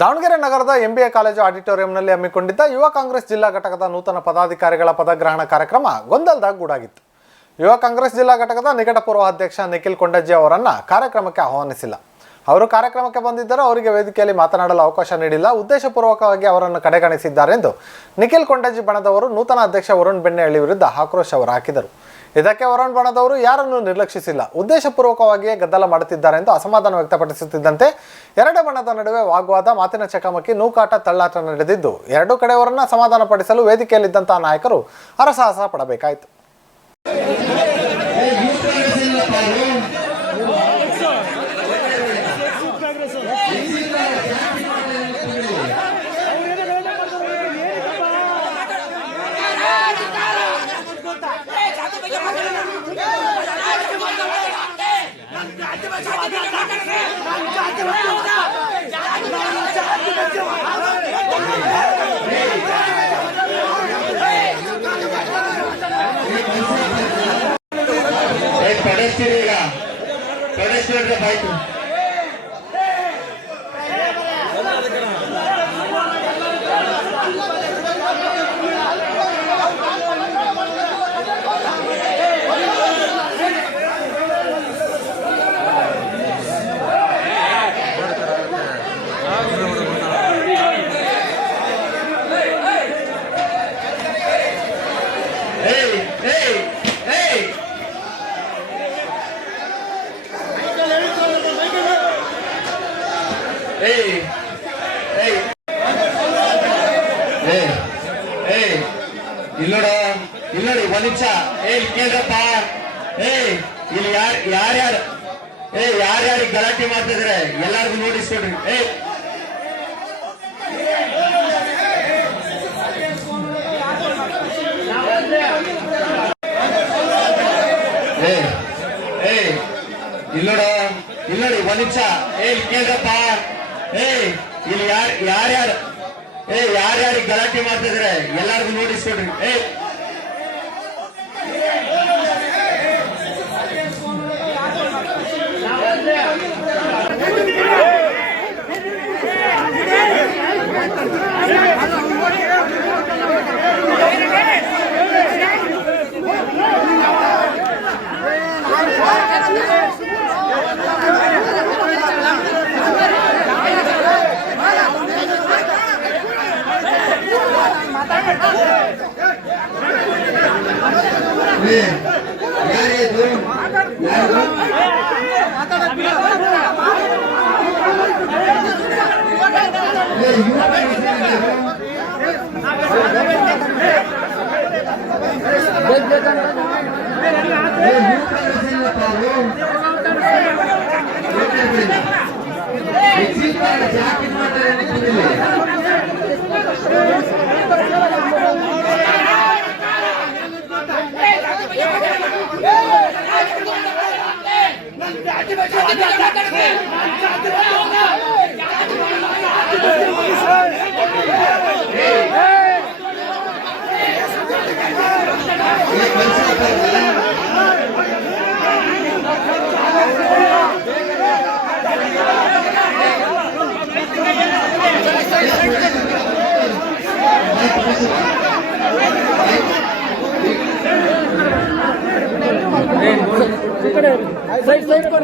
ದಾವಣಗೆರೆ ನಗರದ MBA college ಆಡಿಟೋರಿಯಂನಲ್ಲಿ ಹಮ್ಮಿಕೊಂಡಿದ್ದ ಯುವ ಕಾಂಗ್ರೆಸ್ ಜಿಲ್ಲಾ ಘಟಕದ ನೂತನ ಪದಾಧಿಕಾರಿಗಳ ಪದಗ್ರಹಣ ಕಾರ್ಯಕ್ರಮ ಗೊಂದಲದಾಗ ಗೂಡಾಗಿತ್ತು. ಯುವ ಕಾಂಗ್ರೆಸ್ ಜಿಲ್ಲಾ ಘಟಕದ ನಿಕಟಪೂರ್ವ ಅಧ್ಯಕ್ಷ ನಿಖಿಲ್ ಕೊಂಡಜ್ಜಿ ಅವರನ್ನು ಕಾರ್ಯಕ್ರಮಕ್ಕೆ ಆಹ್ವಾನಿಸಿಲ್ಲ. ಅವರು ಕಾರ್ಯಕ್ರಮಕ್ಕೆ ಬಂದಿದ್ದರೂ ಅವರಿಗೆ ವೇದಿಕೆಯಲ್ಲಿ ಮಾತನಾಡಲು ಅವಕಾಶ ನೀಡಿಲ್ಲ. ಉದ್ದೇಶಪೂರ್ವಕವಾಗಿ ಅವರನ್ನು ಕಡೆಗಣಿಸಿದ್ದಾರೆಂದು ನಿಖಿಲ್ ಕೊಂಡಜ್ಜಿ ಬಣದವರು ನೂತನ ಅಧ್ಯಕ್ಷ ವರುಣ್ ಬೆಣ್ಣೆಹಳ್ಳಿ ವಿರುದ್ಧ ಆಕ್ರೋಶ ಹೊರಹಾಕಿದರು. ಇದಕ್ಕೆ ವರುಣ್ ಬಣದವರು ಯಾರನ್ನು ನಿರ್ಲಕ್ಷಿಸಿಲ್ಲ, ಉದ್ದೇಶಪೂರ್ವಕವಾಗಿಯೇ ಗದ್ದಲ ಮಾಡುತ್ತಿದ್ದಾರೆ ಎಂದು ಅಸಮಾಧಾನ ವ್ಯಕ್ತಪಡಿಸುತ್ತಿದ್ದಂತೆ ಎರಡು ಬಣದ ನಡುವೆ ವಾಗ್ವಾದ, ಮಾತಿನ ಚಕಮಕಿ, ನೂಕಾಟ, ತಳ್ಳಾಟ ನಡೆದಿದ್ದು ಎರಡೂ ಕಡೆಯವರನ್ನ ಸಮಾಧಾನ ಪಡಿಸಲು ವೇದಿಕೆಯಲ್ಲಿದ್ದಂತಹ ನಾಯಕರು ಹರಸಾಹಸ ಪಡಬೇಕಾಯಿತು. ಇಲ್ಲೋಡಿ ಒಂದ್ ನಿಮಿಷ ಕೇಳ್ರಪ್ಪ. ಇಲ್ಲಿ ಯಾರ್ಯಾರಿಗೆ ಗಲಾಟೆ ಮಾಡ್ತಿದ್ರೆ ಎಲ್ಲಾರ್ಗು ನೋಟಿಸ್ ಕೊಡ್ರಿ. ಇಲ್ಲೋಡಿ ಒಂದ್ ನಿಮಿಷ ಕೇಳ್ರಪ್ಪ. ಇಲ್ಲಿ ಯಾರ್ಯಾರಿಗೆ ಗಲಾಟೆ ಮಾಡ್ತಿದ್ರೆ ಎಲ್ಲಾರ್ಗು ನೋಟಿಸ್ ಕೊಡ್ರಿ. ಸೈಡ್